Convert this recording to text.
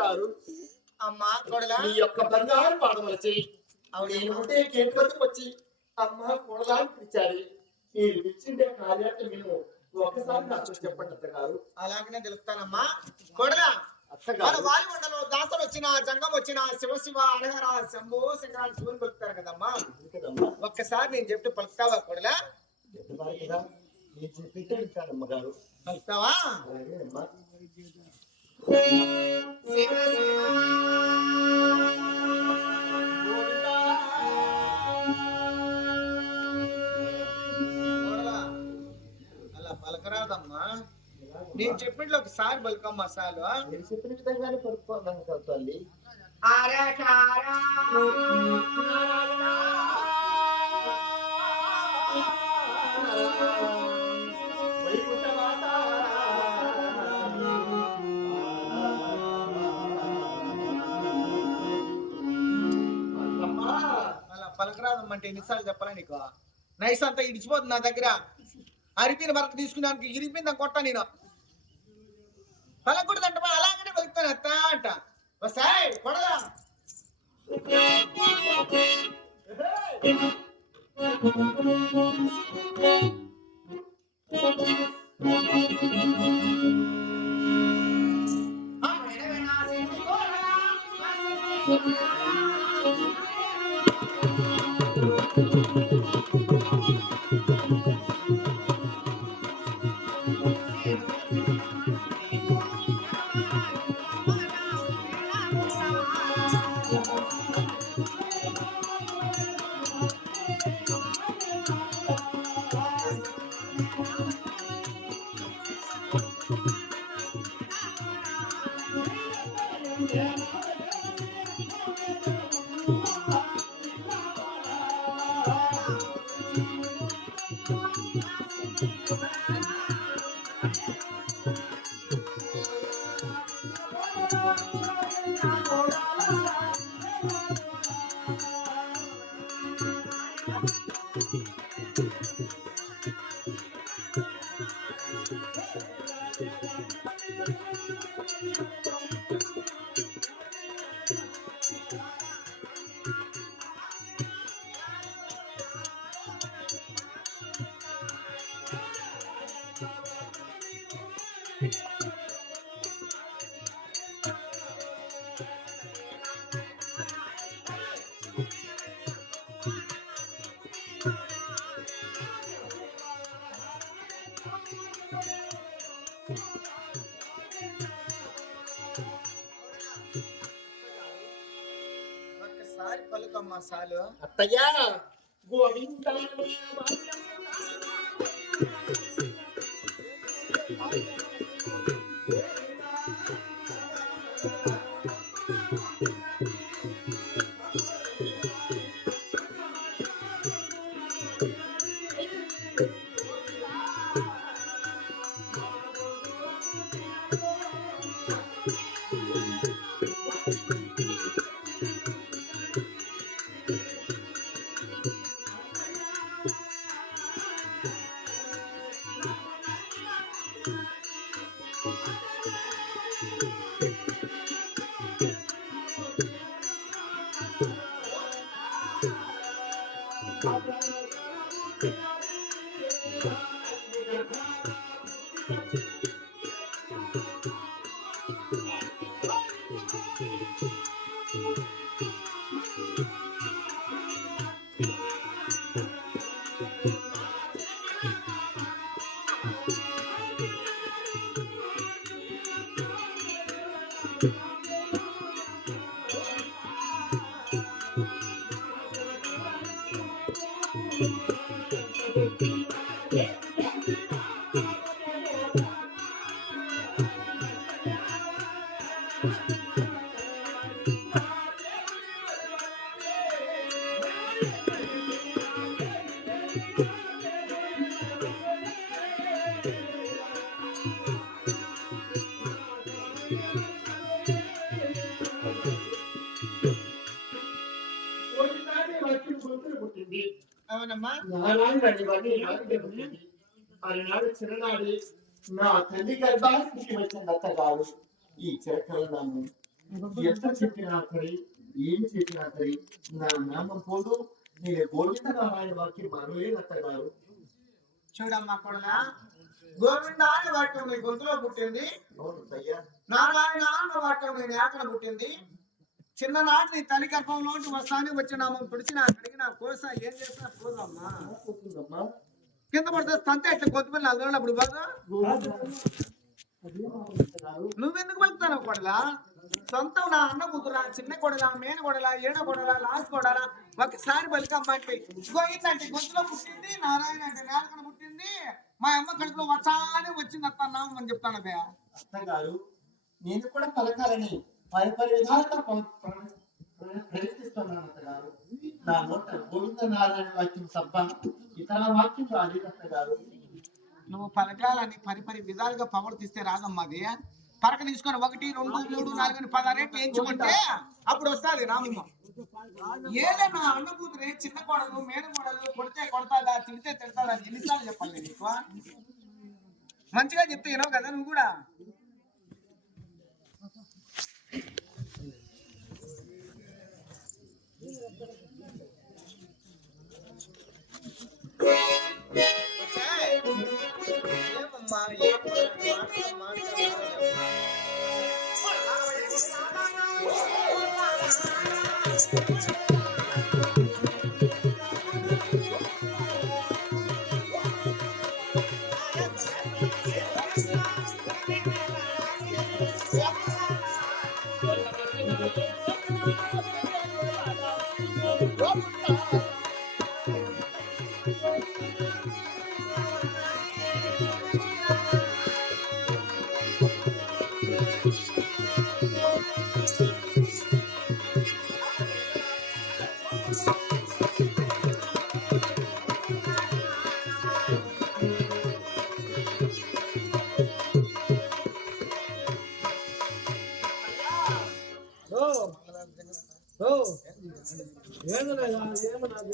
గారు అమ్మా కొడలా మీ యొక్క బంగారు పాదముల చేయి నేను ఉంటే కేంద్రకి వచ్చి అమ్మ కొడలా అని పిలిచారు. మీరు ఇచ్చిండే కార్యాన్ని మేము ఒకసారి నాకు చెప్పండి అత్తగారు. అలాగనే తెలుస్తానమ్మా కొడలా. మన వాయుమండలో దాసలు వచ్చిన జంగం వచ్చిన శివ అడగర శంభో శంకరాన్ని శివుని పలుకుతారు కదమ్మా. ఒక్కసారి నేను చెప్తే పలుకుతావా కొడలా? అమ్మగారు పలుకుతావా? అలా పలకరాదమ్మా. నేను చెప్పినట్లు ఒకసారి పలుకమ్మా సాలు. మీరు చెప్పిన విధంగానే పలుకుతాను తల్లి. పలకరాదమ్మంటే ఎన్నిసార్లు చెప్పాలా నీకు? నైస్ అంతా ఇడిచిపోతుంది నా దగ్గర. అరిపిన మరక తీసుకున్నానికి ఇరిపిందా కొట్ట నేను. పలకూడదంట అలాగనే పలుకుతాను అత్త అంట. వస్తాయ్ కొడదా సాలు అత్తయ్యా గోవిందా పుట్టింది అవునమ్మా ఆనాడు చిన్ననాడు నా తల్లి గర్భానికి వచ్చిన అత్తగారు ఈ చిరకలు నన్ను ఎంత చెప్పినా సరే ఏమి చెప్పినా సరే నా నామం పోదు నేను గోవింద నారాయణ వారికి మనమే అత్తగారు. చూడమ్మా కొడలా గోవింద అనే వాక్యం నీ గొంతులో పుట్టింది. నారాయణ అన్న వాక్యం నీ నేతన పుట్టింది. చిన్ననాటి నీ తల్లి గర్భంలో వస్తానే వచ్చి నామం పిడిచిన అడిగిన కోస ఏం చేసినా పోదమ్మా కింద పడితే తంతే అట్లా కొత్తిమీర అప్పుడు బాగా నువ్వెందుకు వెళ్తాను కొడలా సొంతం నా అన్న కూతురా చిన్న కొడలా మేన కొడలా ఏడ కొడలా లాస్ట్ కొడలా ఒకసారి బలికమ్మంటే గోయిందంటే గొంతులో పుట్టింది. నారాయణ అంటే నేలకన పుట్టింది. మా అమ్మ కడుపులో వచ్చానే వచ్చింది అత్తన్నాం అని చెప్తాను బే అత్తగారు. నేను కూడా పలకాలని పరిపరి విధాలుగా ప్రయత్నిస్తున్నాను అత్తగారు. నా నోట గోవింద నారాయణ వాక్యం తప్ప ఇతర వాక్యం రాలేదు అత్తగారు. నువ్వు పలకాలని పరిపరి విధాలుగా ప్రవర్తిస్తే రాదమ్మాది. పరక తీసుకొని 1 2 3 4 10 రేట్లు ఎంచుకుంటే అప్పుడు వస్తుంది రామమ్మ. ఏదైనా అన్న కూతురే చిన్న కొడలు మేన కొడలు కొడితే కొడతాదా తిడితే తిడతాదా ఎన్నిసార్లు చెప్పాలి నీకు? మంచిగా చెప్తే వినవు కదా నువ్వు కూడా. ఏమన్నా